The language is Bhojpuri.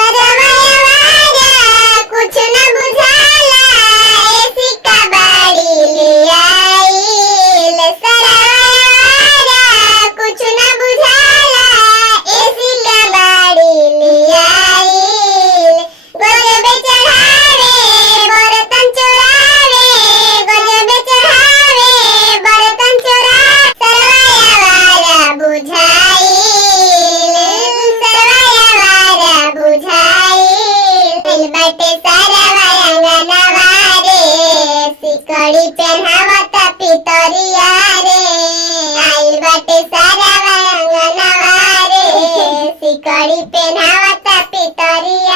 सरवैया कुछ न बुझाला ऐसी कबाड़ी ले आइल। सरवैया कुछ न बुझाला ऐसी कबाड़ी ले आइल। गजब चढ़ावे बर्तन चोरावे, गजब चढ़ावे बर्तन चोरावे। सरवैया बुझाइल, सरवैया बुझाइल। बटे सरवैया नवारे सिकड़ी पहनावत पितरिया रे। आइल बटे सरवैया नवारे सिकड़ी पहनावत पितरिया।